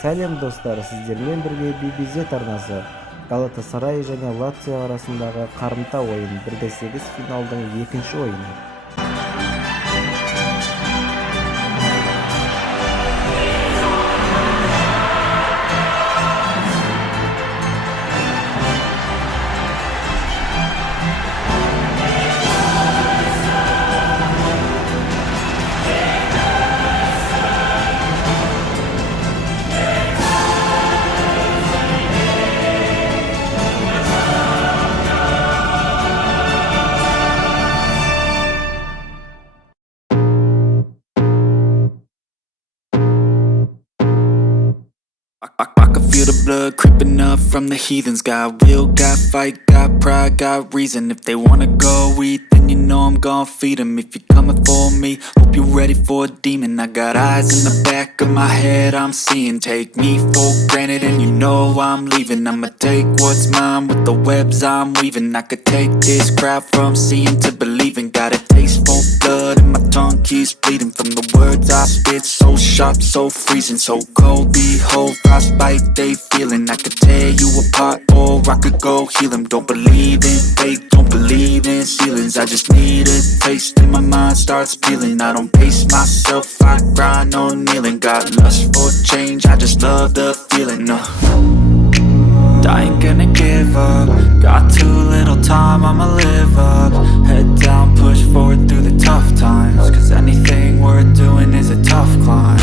Салем достар, сиздермен бирге BBC арнасы Галатасарай жана Лацио арасындагы карымта ойын 1-8 финалдын экинчи ойыны. I can feel the blood creeping up from the heathens. Got will, got fight, got pride, got reason. If they wanna go eat, then you know I'm gon' feed them. If you're coming for me, hope you're ready for a demon. I got eyes in the back of my head, I'm seeing. Take me for granted and you know I'm leaving. I'ma take what's mine with the webs I'm weaving. I could take this crowd from seeing to believing. Got a taste for blood and my tongue keeps bleeding from the words I spit. So sharp, so freezing, so cold. Behold, frostbite they feeling. I could tear you apart or I could go heal them. Don't believe in fate, don't believe in ceilings. I just need a taste and my mind starts peeling. I don't pace myself, I grind on kneeling. Got lust for change, I just love the feeling. I ain't gonna give up. Got too little time, I'ma live up. Head down, push forward through the tough times. Cause anything worth doing is a tough climb.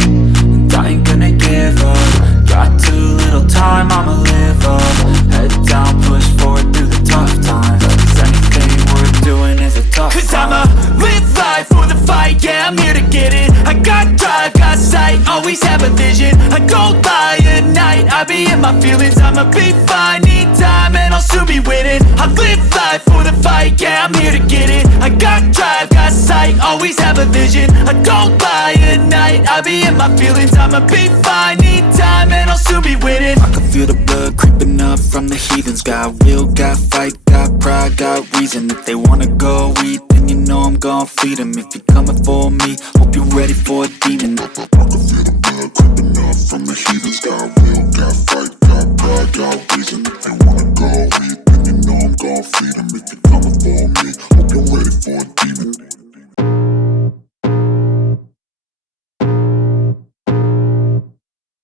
And I ain't gonna give up. Got too little time, I'ma live up. Head down, push forward through the tough times. Cause anything worth doing is a tough climb. Cause I'ma live life for the fight, yeah, I'm here to get it. I got drive, got sight, always have a vision. I don't lie at night, I be in my feelings. I'ma be fine, need time and I'll soon be winning. I live life for the fight, yeah, I'm here to get it. I got drive, got sight, always have a vision. I don't lie at night, I be in my feelings. I'ma be fine, need time and I'll soon be winning. I can feel the blood creeping up from the heathens. Got will, got fight, got pride, got reason. If they wanna go eat, then you know I'm gon' feed them. If you're coming for me, hope you're ready for a demon. I can feel the blood creeping up from the heathens. Got will, got fight, got pride, got reason. If they wanna go eat, then you know I'm gon' feed them. If you're coming for me, hope you're ready for a demon.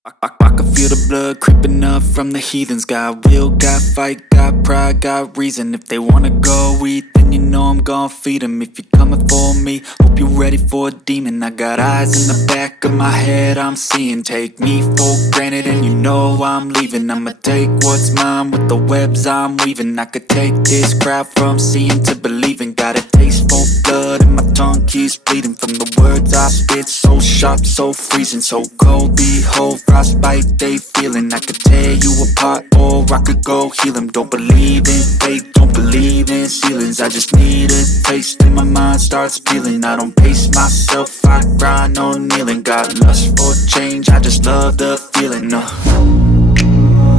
I can feel the blood creeping up from the heathens. Got will, got fight, got pride, got reason. If they wanna go eat, then you know I'm gon' feed them. If you're coming for me, hope you're ready for a demon. I got eyes in the back of my head, I'm seeing. Take me for granted and you know I'm leaving. I'ma take what's mine with the webs I'm weaving. I could take this crowd from seeing to believing. Got a taste for blood and my tongue keeps bleeding from the words I spit. So sharp, so freezing, so cold. Behold, frostbite they feeling. I could tear you apart or I could go heal them. Don't believe in fate, don't believe in ceilings. I just need a taste and my mind starts peeling. I don't pace myself, I grind on kneeling. Got lust for change, I just love the feeling.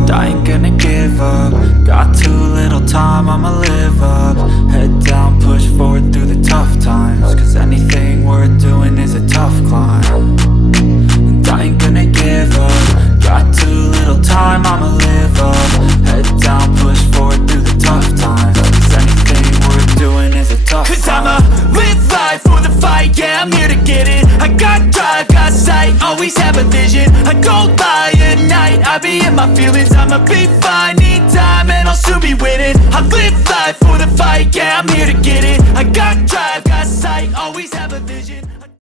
I ain't gonna give up. Got too little time, I'ma live up. Head down, push forward through the tough times. Cause anything worth doing is a tough climb. And I ain't gonna give up. Got too little time, I'ma live up. Head down, push forward through the tough times. Cause anything worth doing is a tough climb. Cause I'ma live life for the fight, yeah, I'm here to get it. I got drive, got sight, always have a vision. I don't lie at night, I be in my feelings. I'ma be fine, need time and I'll soon be winning. I live life for the fight, yeah, I'm here to get it. I